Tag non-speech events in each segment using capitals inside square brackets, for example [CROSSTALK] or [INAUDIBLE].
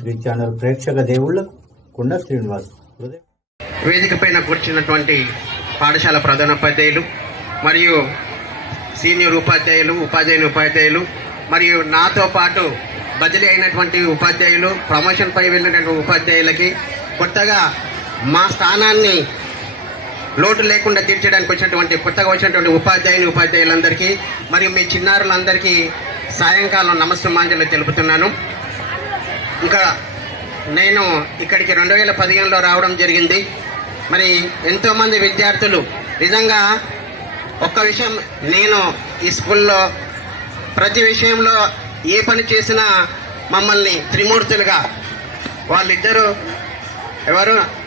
Three channel ప్రేక్షక దేవుళ్ళకు కుండ శ్రీనివాస్ వేదిక పైన కూర్చున్నటువంటి పాఠశాల ప్రధానోపాధ్యాయులు మరియు సీనియర్ ఉపాధ్యాయులు ఉపాధ్యాయుని ఉపాధ్యాయులు మరియు నాతో పాటు బదిలీ అయినటువంటి ఉపాధ్యాయులు ప్రమోషన్ పై వెళ్ళినటువంటి ఉపాధ్యాయులకి కొత్తగా మా స్థానాన్ని లోటు లేకుండా తీర్చడానికి వచ్చినటువంటి కొత్తగా వచ్చినటువంటి ఉపాధ్యాయుని ఉపాధ్యాయులందరికీ మరియు మీ చిన్నారులందరికీ సాయంకాలం నమస్సుమాంజలు తెలుపుతున్నాను. ఇంకా నేను ఇక్కడికి రెండు వేల పదిహేనులో రావడం జరిగింది. మరి ఎంతోమంది విద్యార్థులు నిజంగా ఒక్క విషయం నేను ఈ స్కూల్లో ప్రతి విషయంలో ఏ పని చేసినా మమ్మల్ని త్రిమూర్తులుగా వాళ్ళిద్దరూ ఎవరు?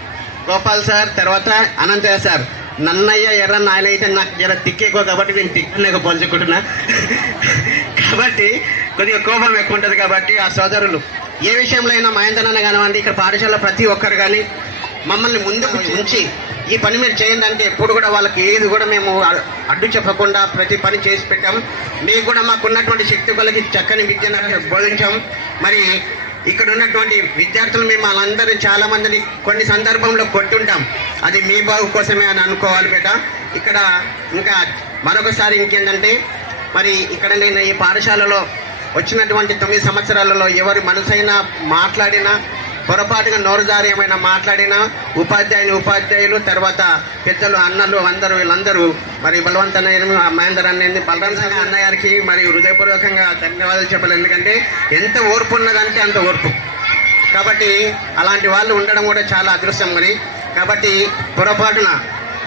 గోపాల్ సార్ తర్వాత అనంతయ్య సార్. నన్నయ్య ఎర్ర నాయన అయితే నాకు జర తిక్కేకో కాబట్టి నేను తిక్కలేక పోల్చుకుంటున్నా. [LAUGHS] కాబట్టి కొద్దిగా కోపం ఎక్కువ ఉంటుంది కాబట్టి ఆ సోదరులు ఏ విషయంలో అయినా మహేంద్రన్న కానివ్వండి ఇక్కడ పాఠశాల ప్రతి ఒక్కరు కానీ మమ్మల్ని ముందుకు ఉంచి ఈ పని మీరు చేయండి అంటే ఎప్పుడు కూడా వాళ్ళకి ఏది కూడా మేము అడ్డు చెప్పకుండా ప్రతి పని చేసి పెట్టాం మీకు కూడా మాకున్నటువంటి శక్తి కొలకి చక్కని విద్యను బోధించాము. మరి ఇక్కడ ఉన్నటువంటి విద్యార్థులు మేము వాళ్ళందరూ చాలా మందిని కొన్ని సందర్భంలో కొట్టుంటాం. అది మీ బాగు కోసమే అని అనుకోవాలి బేట. ఇక్కడ ఇంకా మరొకసారి ఇంకేంటంటే మరి ఇక్కడ నేను ఈ పాఠశాలలో వచ్చినటువంటి తొమ్మిది సంవత్సరాలలో ఎవరి మనసైనా మాట్లాడినా పొరపాటుగా నోరుదారి ఏమైనా మాట్లాడినా ఉపాధ్యాయుని ఉపాధ్యాయులు తర్వాత పెద్దలు అన్నలు అందరూ వీళ్ళందరూ మరి బలవంత మహేందర్ అన్నయ్య బలరాం సాగర్ అన్నయ్యకి మరి హృదయపూర్వకంగా ధన్యవాదాలు చెప్పాలి. ఎందుకంటే ఎంత ఓర్పు ఉన్నదంటే అంత ఓర్పు. కాబట్టి అలాంటి వాళ్ళు ఉండడం కూడా చాలా అదృష్టం మరి. కాబట్టి పొరపాటున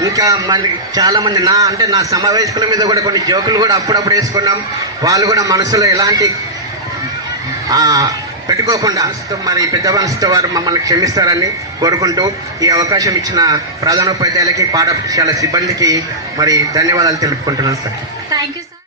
ఇంకా మనకి చాలామంది నా అంటే నా సమావేశకుల మీద కూడా కొన్ని జోకులు కూడా అప్పుడప్పుడు వేసుకున్నాం. వాళ్ళు కూడా మనసులో ఎలాంటి పెట్టుకోకుండా మరి పెద్ద మనసుతో వారు మమ్మల్ని క్షమిస్తారని కోరుకుంటూ ఈ అవకాశం ఇచ్చిన ప్రధానోపాధ్యాయులకి పాఠశాల సిబ్బందికి మరి ధన్యవాదాలు తెలుపుకుంటున్నాను సార్. Thank you sir